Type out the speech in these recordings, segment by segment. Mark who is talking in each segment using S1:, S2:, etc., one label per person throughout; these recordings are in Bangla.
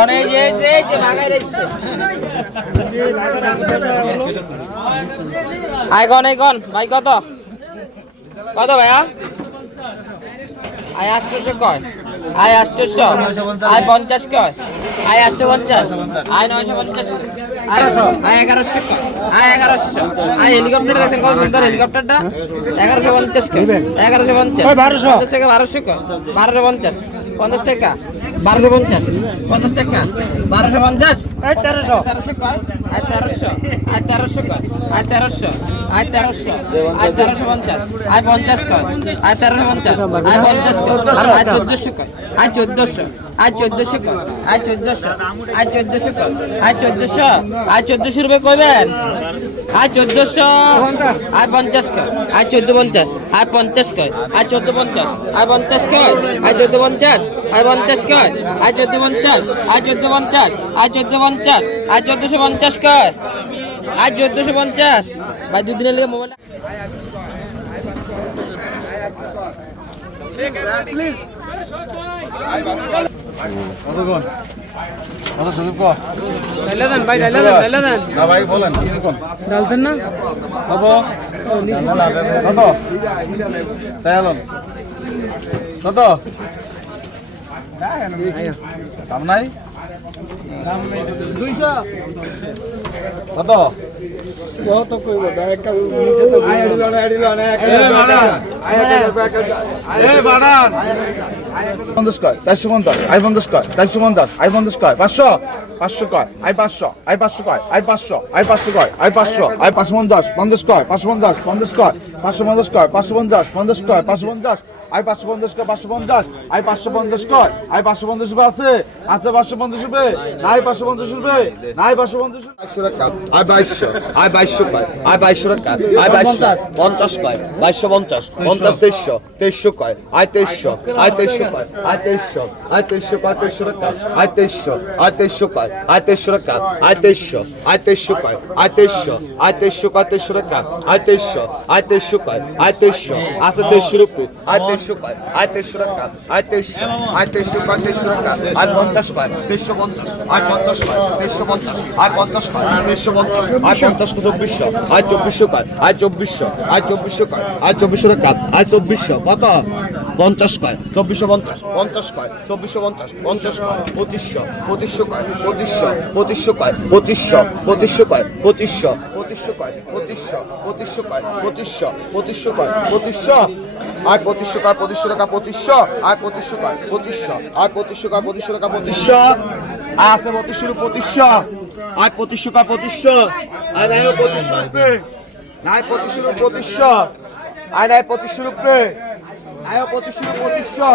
S1: অনেক যে যে যে ভাগাই রইছে আই কোন আই কোন ভাই কত? কত ভাইয়া? আয় আটশোশো কয়। আয় আটশোশো। আয় পঞ্চাশ কয়। আয় আটশো পঞ্চাশ। আয় নয়শো পঞ্চাশ। আয় এগারোশো কয়। আয় এগারোশো। আয় হেলিকপ্টার দেখছেন কত সুন্দর হেলিকপ্টারটা? এগারোশো পঞ্চাশ এগারোশো পঞ্চাশ। বারোশো? পঞ্চাশ টাকা বারোশো কয়। বারোশো পঞ্চাশ। পঞ্চাশ টাকা বারোশো পঞ্চাশ। পঞ্চাশ টাকা বারোশো পঞ্চাশ তেরোশো তেরোশো কয় আয় তেরোশো আয় তেরোশো কয় আয় তেরোশো আয় তেরোশো আয় তেরোশো পঞ্চাশ আয় পঞ্চাশ কয় আয় তেরোশো পঞ্চাশ আয় পঞ্চাশ কয় আয় চোদ্দশো কয় আয় চোদ্দশো আয় চোদ্দশো কয় আয় চোদ্দশো আয় চোদ্দশো কয় আয় চোদ্দশো আয় চোদ্দশো রুপয়ে কইবেন আয় চোদ্দশো আয় পঞ্চাশ কয় আয় চোদ্দ পঞ্চাশ আয় পঞ্চাশ কয় আয় চোদ্দ পঞ্চাশ আয় পঞ্চাশ কয় আয় চোদ্দ পঞ্চাশ আয় পঞ্চাশ কয় আয় চোদ্দ পঞ্চাশ চাল আর চোদ্দ পঞ্চাশ। আর চোদ্দ পঞ্চাশ। আর চোদ্দশো পঞ্চাশ কর আর চোদ্দশো পঞ্চাশ। ভাই দুদিনের লিগে মোবাইল
S2: কত দাম নাই? কত?
S1: কত কইব একটা নিচে তো
S2: পঞ্চাশ কয় চারশো পঞ্চাশ আই পঞ্চাশ কয় চারশো পঞ্চাশ আই পঞ্চাশ কয় পাঁচশো পাঁচশো কয় আই পাঁচশো আই পাঁচশো কয় আই পাঁচশো আই পাঁচশো কয় আই পাঁচশো আই পাঁচশো পঞ্চাশ পঞ্চাশ কয় পাঁচশো পঞ্চাশ পঞ্চাশ কয় পাঁচশো পঞ্চাশ কয় পাঁচশো পঞ্চাশ পঞ্চাশ কয় পাঁচশো পঞ্চাশ আই পাঁচশো পঞ্চাশ কয় পাঁচশো পঞ্চাশ। আই পাঁচশো পঞ্চাশ কয় আই পাঁচশো পঞ্চাশ রুপে আছে। আছে পাঁচশো পঞ্চাশ রুপে। নাই পাঁচশো পঞ্চাশ রুপে। নাই পাঁচশো পঞ্চাশ রুপে।
S3: বাইশশো আয় বাইশশো। কয়। আই বাইশশো টাকা আয় বাইশশো। পঞ্চাশ। কয়। বাইশশো পঞ্চাশ। পঞ্চাশ তেইশশো। তেইশশো কয়। আয় তেইশশো। আই তেইশশো কয়। আয় তেইশশো। আই তেইশশো কয় তেইশশো টাকা আয় তেইশশো। আই তেইশশো কয়। আয় তেইশশো টাকা আয় তেইশশো। আই তেইশশো কয়। আই তেইশশো। আয় তেইশশো কয় তেইশশো টাকা আয় তেইশশো। আয় তেইশশো কয়। আয় তেইশশো। আছে তেইশশো রুপি। আয় তেইশশো কয়? আয় তেইশশো টাকা আয় তেইশশো। আয় তেইশশো কয়, তেইশশো টাকা আয় পঞ্চাশ কয়, তেইশশো পঞ্চাশ। আয় পঞ্চাশ কয়, তেইশশো পঞ্চাশ। আয় পঞ্চাশ কয়, তেইশশো পঞ্চাশ। আয় পঞ্চাশ চব্বিশশো। আয় চব্বিশশো কয়, আয় চব্বিশশো। আয় চব্বিশশো কয়, আয় চব্বিশশো টাকা আয় চব্বিশশো। কত? পঞ্চাশ কয়, চব্বিশশো পঞ্চাশ। পঞ্চাশ কয়, চব্বিশশো পঞ্চাশ। পঞ্চাশ কয়, পঁচিশশো। পঁচিশশো কয়, পঁচিশশো। পঁচিশশো কয়, পঁচিশশো। পঁচিশশো কয়, পঁচিশশো। পঁচিশশো কয়, পঁচিশশো। পঁচিশশো কয়, পঁচিশশো। পঁচিশশো কয়, পঁচিশশো। আয় পঁচিশশো কয় পঁচিশশো টাকা পঁচিশশো আয় পঁচিশশো কয় পঁচিশশো আয় পঁচিশশো কয় পঁচিশশো টাকা পঁচিশশো আয় আছে পঁচিশশো পঁচিশশো আয় পঁচিশশো কয় পঁচিশশো আয় নাই পঁচিশশো রুপে, নাই পঁচিশশো পঁচিশশো আয় নাই পঁচিশশো রুপে, আয় পঁচিশশো পঁচিশশো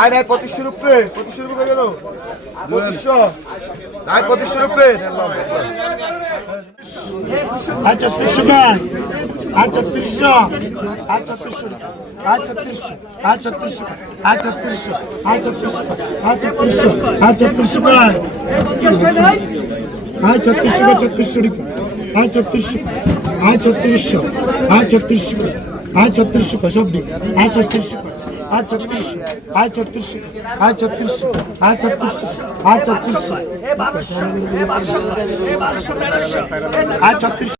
S3: আয় নাই পঁচিশশো রুপে পঁচিশশো রুপে গেল? পঁচিশশো নাই পঁচিশশো রুপে
S4: আচ্ছা তিনশো গান আচ্ছা তিনশো আচ্ছা তিনশো আচ্ছা তিনশো আচ্ছা তিনশো আচ্ছা তিনশো আচ্ছা তিনশো আচ্ছা তিনশো আচ্ছা গান আচ্ছা আচ্ছা তিনশো আচ্ছা তিনশো আচ্ছা তিনশো আচ্ছা তিনশো আচ্ছা তিনশো সব দিক আচ্ছা তিনশো আচ্ছা তিনশো আচ্ছা তিনশো আচ্ছা তিনশো আচ্ছা তিনশো আচ্ছা তিনশো আচ্ছা তিনশো